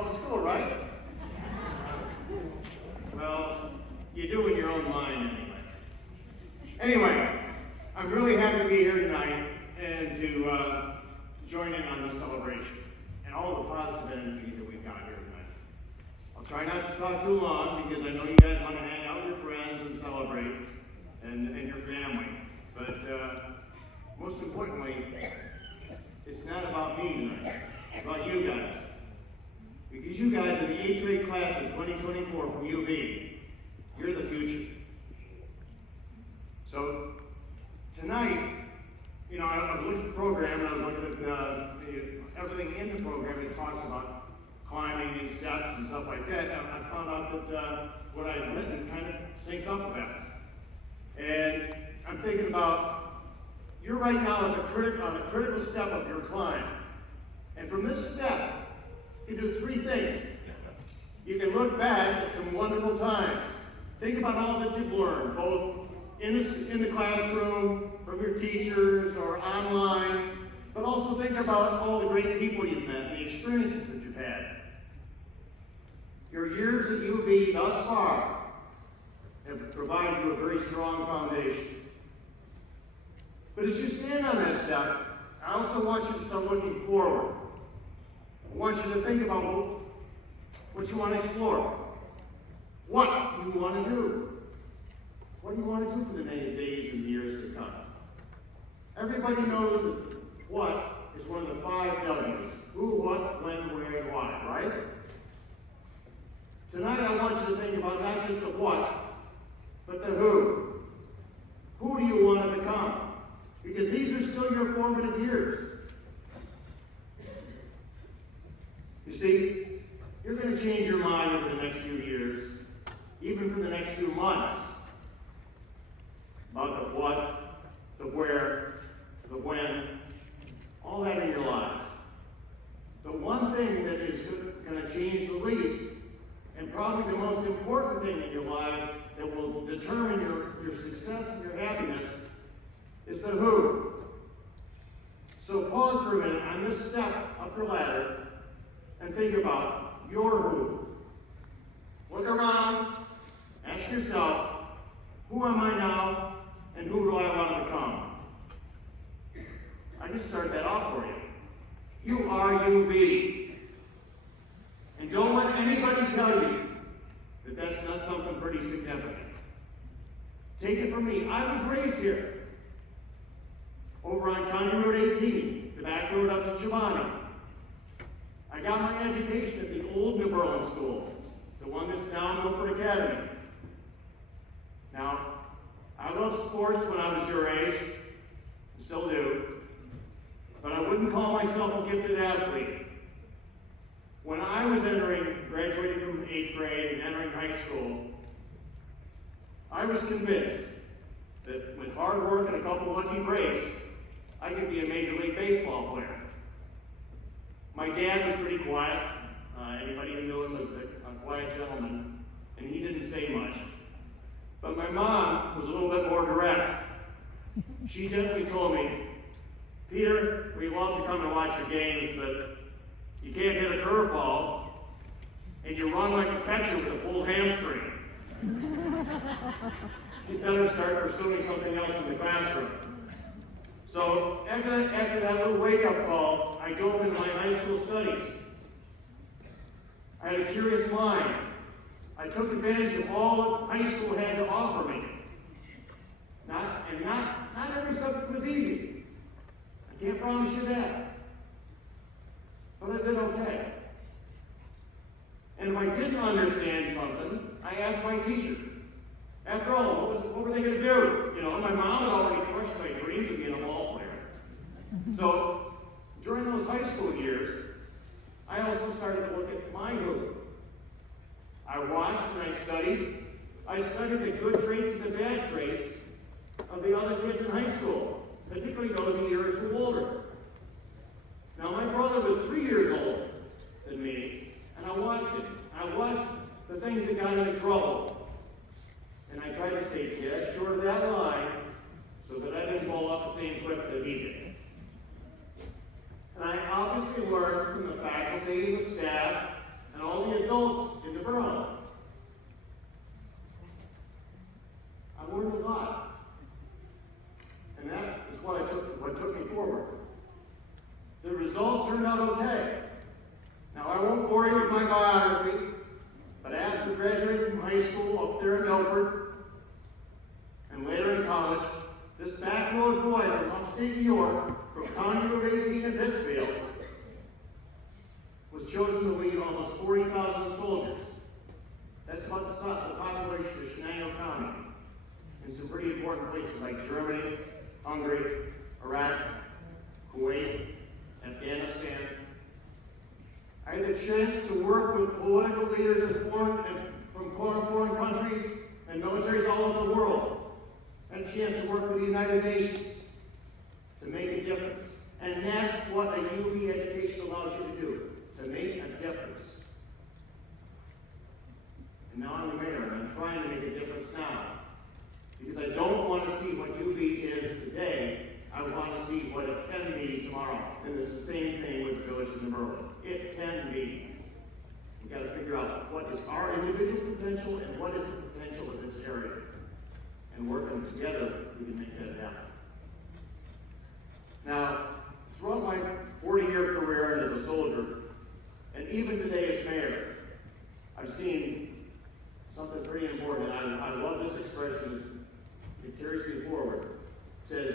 off to school, right? Well, you do in your own mind anyway. I'm really happy to be here tonight and to join in on this celebration and all the positive energy that we've got here tonight. I'll try not to talk too long because I know you guys want to hang out with your friends and celebrate and your family. But most importantly, it's not about me tonight. It's about you guys. Because you guys are the 8th grade class of 2024 from UV. You're the future. So tonight, I was looking at the program and I was looking at everything in the program that talks about climbing and steps and stuff like that. And I found out that what I've written kind of syncs up with that. And I'm thinking about, you're right now on a critical step of your climb. And from this step, you can do 3 things. You can look back at some wonderful times. Think about all that you've learned, both in the classroom, from your teachers, or online, but also think about all the great people you've met and the experiences that you've had. Your years at UV thus far have provided you a very strong foundation. But as you stand on that step, I also want you to start looking forward. I want you to think about what you want to explore, what you want to do. What do you want to do for the many days and years to come? Everybody knows that what is one of the 5 W's. Who, what, when, where, and why, right? Tonight I want you to think about not just the what, but the who. Who do you want to become? Because these are still your formative years. You see, you're going to change your mind over the next few years, even for the next few months, about the what, the where, the when, all that in your lives. The one thing that is going to change the least, and probably the most important thing in your lives that will determine your success and your happiness, is the who. So pause for a minute on this step up your ladder and think about your who. Look around, ask yourself, who am I now and who do I want to become? I can start that off for you. You are UV. And don't let anybody tell you that that's not something pretty significant. Take it from me. I was raised here. Over on County Road 18, the back road up to Chobani. I got my education at the old New Berlin School, the one that's now Milford Academy. Now, I loved sports when I was your age, and still do, but I wouldn't call myself a gifted athlete. When I was graduating from 8th grade and entering high school, I was convinced that with hard work and a couple lucky breaks, I could be a Major League Baseball player. My dad was pretty quiet. Anybody who knew him was a quiet gentleman, and he didn't say much. But my mom was a little bit more direct. She gently told me, Peter, we love to come and watch your games, but you can't hit a curveball, and you run like a catcher with a pulled hamstring. You better start pursuing something else in the classroom. So after that little wake-up call, I dove into my high school studies. I had a curious mind. I took advantage of all that high school had to offer me. Not every subject was easy. I can't promise you that. But I did okay. And if I didn't understand something, I asked my teacher. After all, what were they going to do? My mom had already crushed my dreams of being a ball player. So, during those high school years, I also started to look at my who. I watched and I studied. I studied the good traits and the bad traits of the other kids in high school, particularly those a year or 2 older. Now, my brother was 3 years older than me, and I watched it. I watched the things that got into trouble. And I tried to stay just short of that line so that I didn't fall off the same cliff that he did. And I obviously learned from the faculty, the staff, and adults into Berlin. I learned a lot. And that is what took me forward. The results turned out okay. Now, I won't bore you with my biography, but after graduating from high school up there in Milford, and later in college, this backroad boy from upstate New York, from County Route 18 in Pittsfield, was chosen to lead almost 40,000 soldiers. That's about the population of Shenango County, in some pretty important places like Germany, Hungary, Iraq, Kuwait, Afghanistan. I had the chance to work with political leaders from foreign countries and militaries all over the world. I had a chance to work with the United Nations to make a difference. And that's what a UV education allows you to do, to make a difference. And now I'm the mayor, and I'm trying to make a difference now. Because I don't want to see what UV is today, I want to see what it can be tomorrow. And it's the same thing with the village in the Berlin. It can be. We've got to figure out what is our individual potential and what is the potential of this area. And working together, we can make that happen. Now, throughout my 40-year career as a soldier, and even today as mayor, I've seen something pretty important. I love this expression. It carries me forward. It says,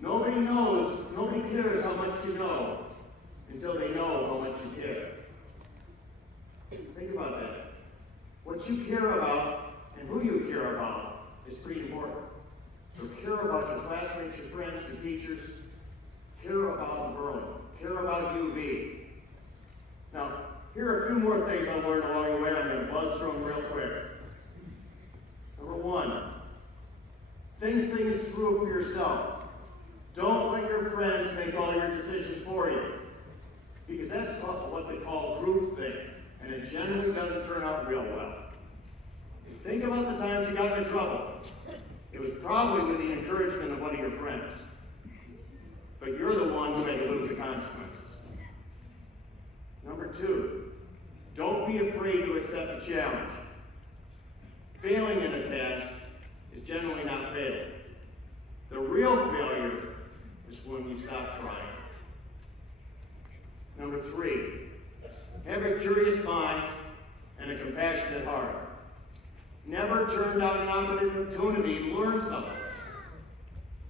nobody cares how much you know until they know how much you care. Think about that. What you care about and who you care about is pretty important. So care about your classmates, your friends, your teachers. Care about the Berlin. Care about UV. Now, here are a few more things I learned along the way. I'm going to buzz through them real quick. Number one, think things through for yourself. Don't let your friends make all your decisions for you. Because that's what they call groupthink. And it generally doesn't turn out real well. Think about the times you got in trouble. It was probably with the encouragement of one of your friends. But you're the one who had to live with the consequences. Number two, don't be afraid to accept a challenge. Failing in a task is generally not failing. The real failure is when you stop trying. Number three, have a curious mind and a compassionate heart. Never turn down an opportunity to learn something,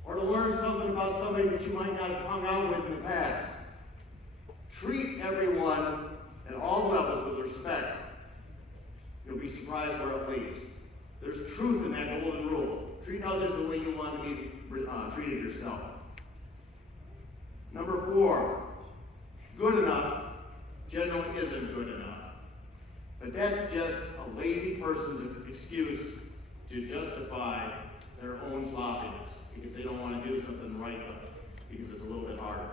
or to learn something about somebody that you might not have hung out with in the past. Treat everyone at all levels with respect. You'll be surprised where it leads. There's truth in that golden rule. Treat others the way you want to be treated yourself. Number four, good enough generally isn't good enough. But that's just a lazy person's excuse to justify their own sloppiness, because they don't want to do something right, because it's a little bit harder.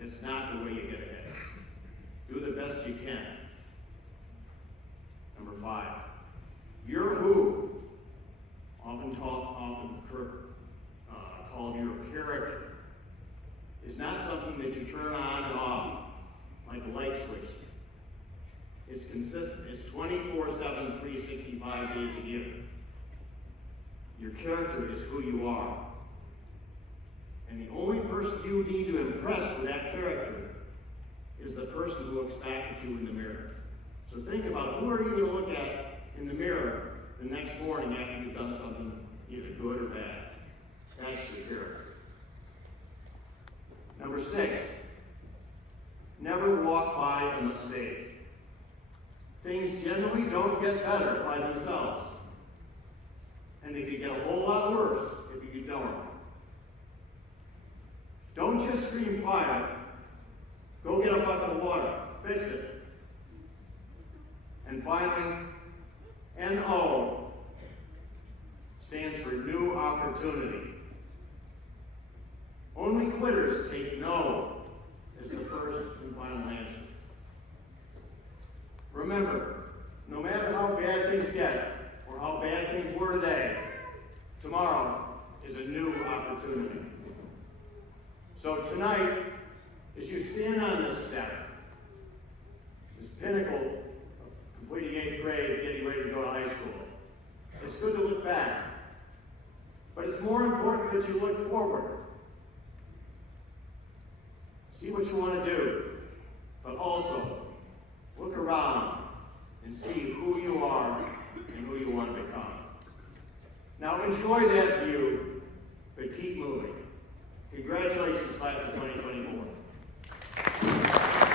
It's not the way you get ahead. Do the best you can. Number five, your who, often called your character, is not something that you turn on and off like a light switch. It's consistent. It's 24/7, 365 days a year. Your character is who you are. And the only person you need to impress with that character is the person who looks back at you in the mirror. So think about, who are you going to look at in the mirror the next morning after you've done something either good or bad? That's your character. Number six, never walk by a mistake. Things generally don't get better by themselves. And they could get a whole lot worse if you ignore them. Don't just scream fire. Go get a bucket of water. Fix it. And finally, NO stands for new opportunity. Only quitters take no as the first and final answer. Remember, no matter how bad things get, or how bad things were today, tomorrow is a new opportunity. So tonight, as you stand on this step, this pinnacle completing 8th grade, getting ready to go to high school. It's good to look back, but it's more important that you look forward. See what you want to do, but also look around and see who you are and who you want to become. Now enjoy that view, but keep moving. Congratulations, class of 2024.